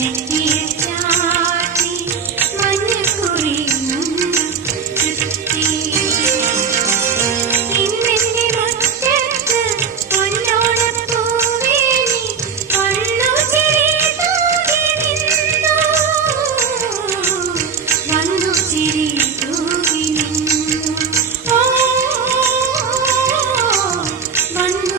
Thank yeah. you.